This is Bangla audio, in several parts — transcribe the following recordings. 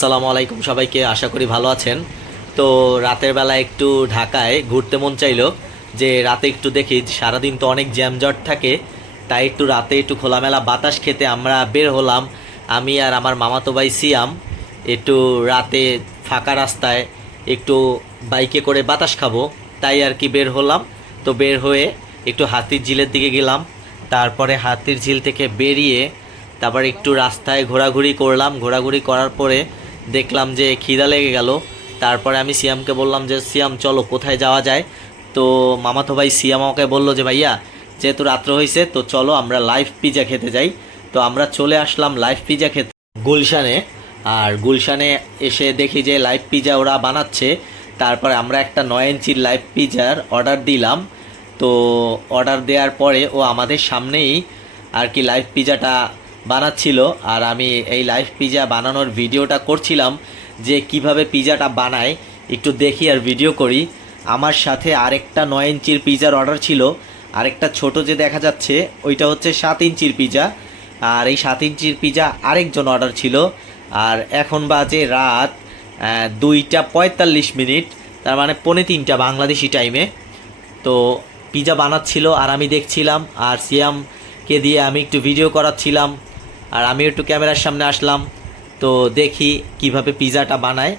আসসালামু আলাইকুম সবাইকে, আশা করি ভালো আছেন। তো রাতের বেলা একটু ঢাকায় ঘুরতে মন চাইলো যে রাতে একটু দেখি, সারাদিন তো অনেক জ্যামজট থাকে, তাই একটু রাতে একটু খোলামেলা বাতাস খেতে আমরা বের হলাম। আমি আর আমার মামাতো ভাই সিয়াম একটু রাতে ফাঁকা রাস্তায় একটু বাইকে করে বাতাস খাবো, তাই আর কি বের হলাম। তো বের হয়ে একটু হাতির ঝিলের দিকে গেলাম। তারপরে হাতির ঝিল থেকে বেরিয়ে তারপর একটু রাস্তায় ঘোরাঘুরি করলাম। ঘোরাঘুরি করার পরে দেখলাম যে খিদা লেগে গেল। তারপরে আমি সিয়ামকে বললাম যে সিয়াম চলো কোথায় যাওয়া যায়। তো মামাতো ভাই সিয়াম আমাকে বললো যে ভাইয়া যেহেতু রাত্র হয়েছে তো চলো আমরা লাইভ পিজা খেতে যাই। তো আমরা চলে আসলাম লাইভ পিজা খেতে গুলশানে। আর গুলশানে এসে দেখি যে লাইভ পিজা ওরা বানাচ্ছে। তারপরে আমরা একটা 9 ইঞ্চির লাইভ পিজার অর্ডার দিলাম। তো অর্ডার দেওয়ার পরে ও আমাদের সামনেই আর কি লাইভ পিজাটা বানাচ্ছিল। আর আমি এই লাইভ পিজা বানানোর ভিডিওটা করছিলাম যে কিভাবে পিজাটা বানায় একটু দেখি আর ভিডিও করি। আমার সাথে আরেকটা 9 ইঞ্চির পিজার অর্ডার ছিল, আরেকটা ছোট যে দেখা যাচ্ছে ওইটা হচ্ছে 7 ইঞ্চির পিজা। আর এই 7 ইঞ্চির পিজা আরেকজন অর্ডার ছিল। আর এখন বাজে রাত 2টা 45 মিনিট, তার মানে 2:45 বাংলাদেশি টাইমে। তো পিজা বানাচ্ছিল আর আমি দেখছিলাম, আর সিয়ামকে দিয়ে আমি একটু ভিডিও করাচ্ছিলাম, আর আমি একটু ক্যামেরার সামনে আসলাম। তো দেখি কিভাবে পিজাটা বানায়।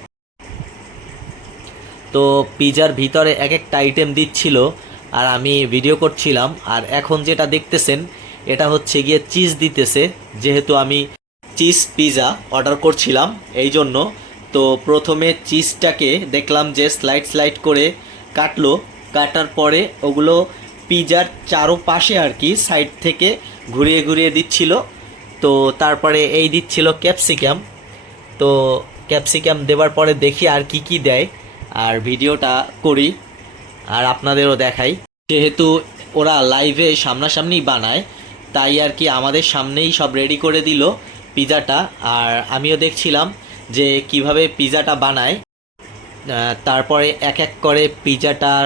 তো পিজার ভিতরে এক একটা আইটেম দিচ্ছিল আর আমি ভিডিও করছিলাম। আর এখন যেটা দেখতেছেন এটা হচ্ছে গিয়ে চিজ দিতেছে, যেহেতু আমি চিজ পিজা অর্ডার করছিলাম এই জন্য। তো প্রথমে চিজটাকে দেখলাম যে স্লাইড স্লাইড করে কাটলো, কাটার পরে ওগুলো পিজার চারোপাশে আর কি সাইড থেকে ঘুরিয়ে ঘুরিয়ে দিচ্ছিল। তো তারপরে এই দিচ্ছিল ক্যাপসিকাম। তো ক্যাপসিকাম দেওয়ার পরে দেখি আর কি কি দেয়, আর ভিডিওটা করি আর আপনাদেরও দেখাই। যেহেতু ওরা লাইভে সামনাসামনি বানায় তাই আর কি আমাদের সামনেই সব রেডি করে দিল পিজাটা। আর আমিও দেখছিলাম যে কিভাবে পিজাটা বানায়। তারপরে এক এক করে পিজাটার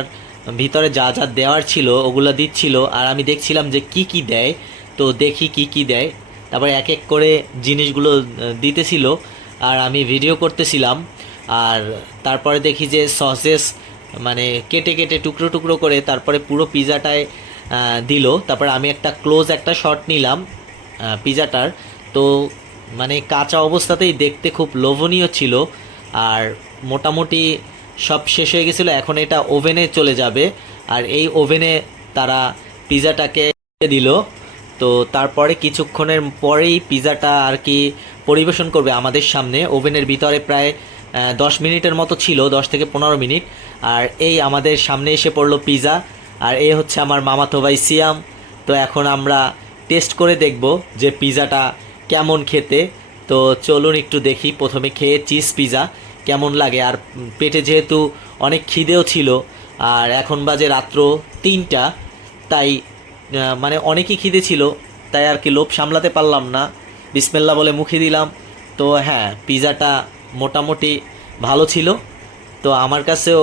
ভিতরে যা যা দেওয়ার ছিল ওগুলো দিচ্ছিল আর আমি দেখছিলাম যে কি কি দেয়। তো দেখি কি কি দেয়, তারপরে এক এক করে জিনিসগুলো দিতেছিল আর আমি ভিডিও করতেছিলাম। আর তারপরে দেখি যে সসেস মানে কেটে কেটে টুকরো টুকরো করে তারপরে পুরো পিজাটায় দিল। তারপরে আমি একটা ক্লোজ একটা শট নিলাম পিজাটার। তো মানে কাঁচা অবস্থাতেই দেখতে খুব লোভনীয় ছিল। আর মোটামুটি সব শেষ হয়ে গেছিলো, এখন এটা ওভেনে চলে যাবে। আর এই ওভেনে তারা পিজাটাকে দিল। তো তারপরে কিছুক্ষণের পরেই পিজাটা আর কি পরিবেশন করবে আমাদের সামনে। ওভেনের ভিতরে প্রায় 10 মিনিটের মতো ছিল, 10 থেকে 15 মিনিট। আর এই আমাদের সামনে এসে পড়লো পিজা। আর এই হচ্ছে আমার মামাতো ভাই সিয়াম। তো এখন আমরা টেস্ট করে দেখব যে পিজাটা কেমন খেতে। তো চলুন একটু দেখি, প্রথমে খেয়ে চিজ পিজা কেমন লাগে। আর পেটে যেহেতু অনেক খিদেও ছিল, আর এখন বাজে রাত্র 3টা, তাই মানে অনেকই খিদে ছিল, তাই আর কি লোভ সামলাতে পারলাম না, বিসমিল্লাহ বলে মুখে দিলাম। তো হ্যাঁ, পিজাটা মোটামুটি ভালো ছিল। তো আমার কাছেও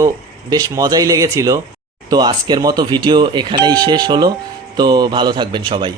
বেশ মজাই লেগেছিল। তো আজকের মতো ভিডিও এখানেই শেষ হলো। তো ভালো থাকবেন সবাই।